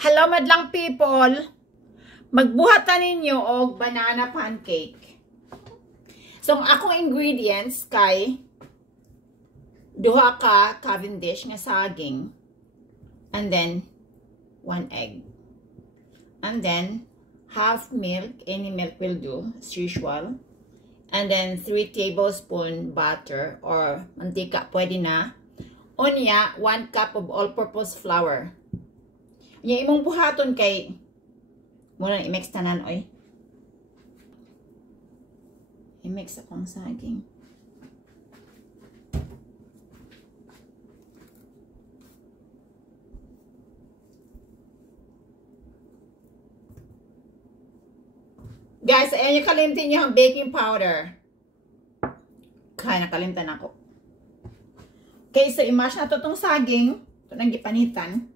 Hello madlang people, magbuhatan ninyo og banana pancake. So ang akong ingredients kay duha ka Cavendish nga saging, and then 1 egg, and then half milk, any milk will do as usual, and then 3 tablespoon butter or mantika pwede na. Unya 1 cup of all-purpose flour. Nya imong buhaton kay muna i-mix tanan oy. I-mix akong saging. Guys, ayan yung kalimtin niyo ang baking powder. Kaya nakalimtan ako. Okay, so i-mash na to tong saging. Ito nang gipanitan.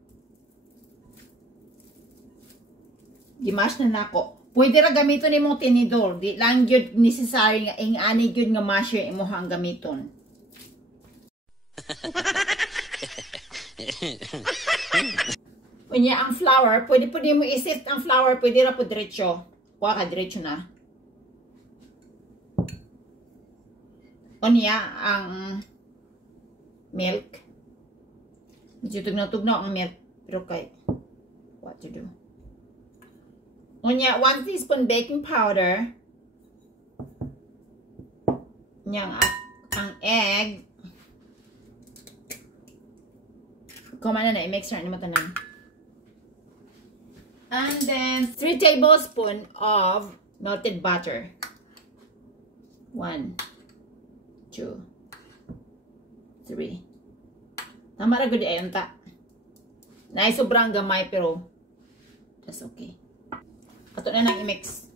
Gimash na nako. Pwede ra gamiton imong tinidor. Di lang gyud necessary nga ingani gyud nga masher imong gamiton. Unya ang flour, pwede mo i-sift ang flour, pwede ra po diretso. Kuha ka diretso na. Unya ang milk. Medyo tugnaw ang milk. Pero kay what to do? Unya 1 teaspoon baking powder. Unya ang egg. Kumana na i-mix na mo tanan. And then 3 tablespoon of melted butter. 1 2 3. Tama ra gud ayon ta. Nay sobrang gamay pero that's okay. Ato na nang i-mix.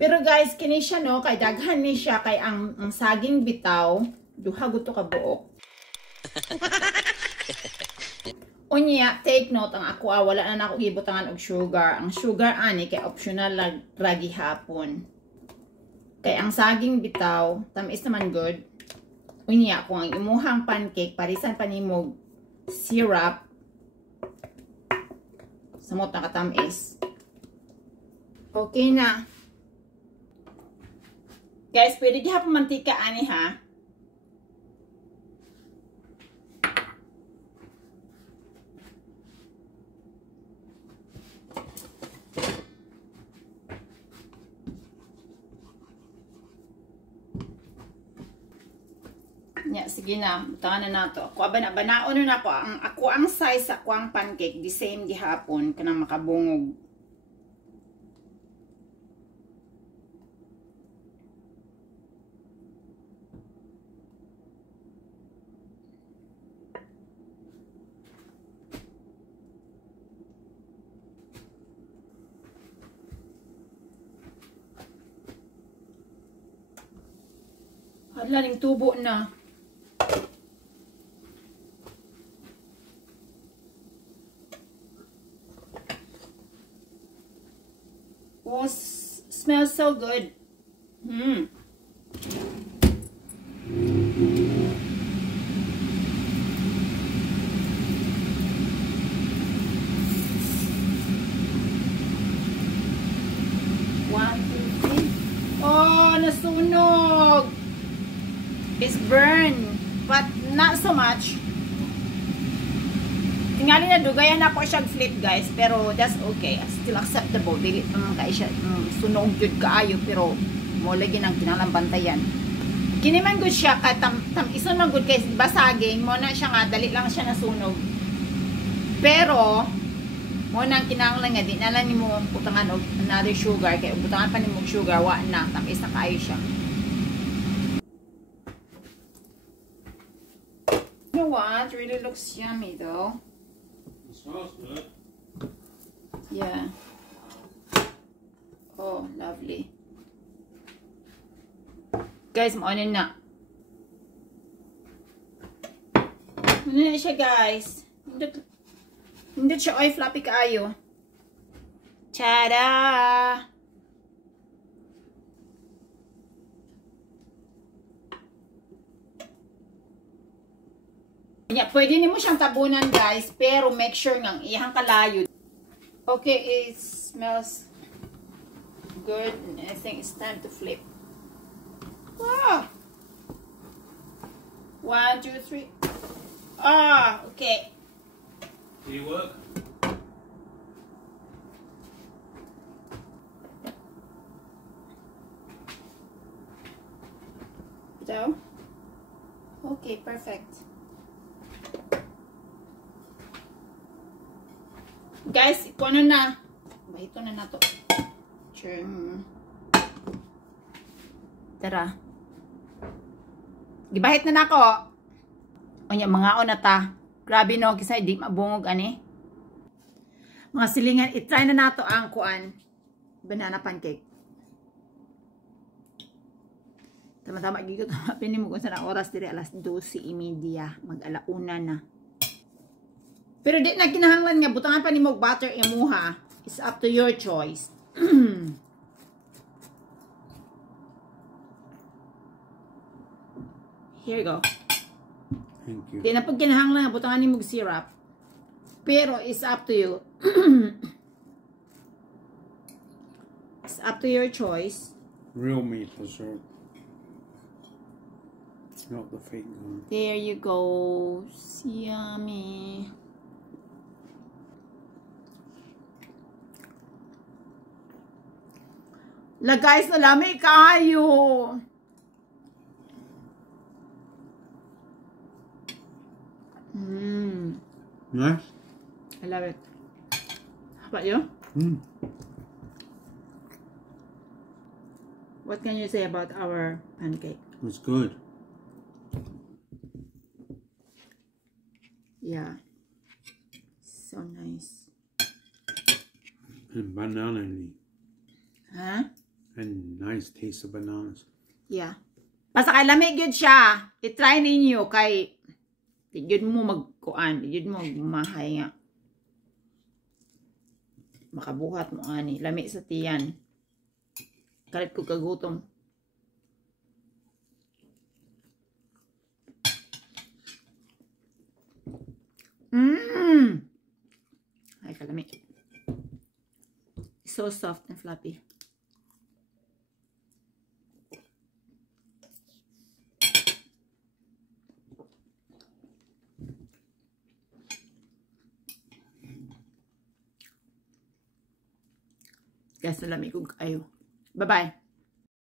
Pero guys, kini siya no, kay daghan ni siya kay ang saging bitaw, duha gud to ka buok. Unya, take note ang ako wala na nako gibutangan og sugar. Ang sugar ani kay optional ra gihapon. Kay ang saging bitaw, tamis naman good. Unya, kung ang imuhang pancake parisan pa nimo syrup, samot na katamis. Okay na. Guys, pwede gihapon mantika ani ha. Nya, sige na, butangan na nato. Ako banaon na ako. Ako ang size sa ang pancake, the same gihapon kanang makabungog. Hadla ning tubo na. Oh, smells so good. One, two, three. Oh, nasunog. It's burned, but not so much. Tingali na dugayan na ako siyang flip guys, pero that's okay, still acceptable. Dili naman kay siya sunog jud kaayo, pero mo lagi nang kinalang bantayan. Kini man good siya kay ison man good kay basaging mo na siya nga dali lang siya nasunog. Pero mo nang kinahanglan nga di na lang nimo butangan og another sugar, kay butangan pa nimo sugar wa na tamis na kaayo siya. You know what? It really looks yummy though. It smells good. Yeah. Oh, lovely. Guys, mo na. Ano na siya, guys? Hindi siya oil floppy kaayo. Tada! Kanya, pwede nimo siyang tabunan guys, pero make sure nga iyang kalayo. Okay, it smells good. I think it's time to flip. Wow. 1, 2, 3. Ah, okay. Do you work? So, okay, perfect. Guys, ito na. Ito na na to. Tara. Gibahit na nako. Onya mga na ta. Grabe no, kasi di mabungog ani. Mga silingan, i-try na nato ang kuan. Banana pancake. Tama-tama gigot pini mo kung saan oras dire alas 12:30 mag-alauna na. Pero di na kinahanglan nga butangan pa nimo butter imuha. It's up to your choice. Here you go. Thank you. Di na pag kinahanglan nga butangan nimo syrup. Pero it's up to you. It's up to your choice. Real maple syrup. Not the fake one. There you go. Yummy. La guys, nalami kayo. Nice. I love it. How about you? What can you say about our pancake? It's good. Yeah. So nice. And banana-y. Huh? And nice taste of bananas. Yeah. Basta kay lamig yun siya. I-try ninyo kay yun mo magkuan. Yun mo mahay nga. Makabuhat mo ani. Lamig sa tiyan. Kalit ko kagutom. Ay, kalami. So soft and fluffy. Guys, nalamig ko kayo. Bye-bye.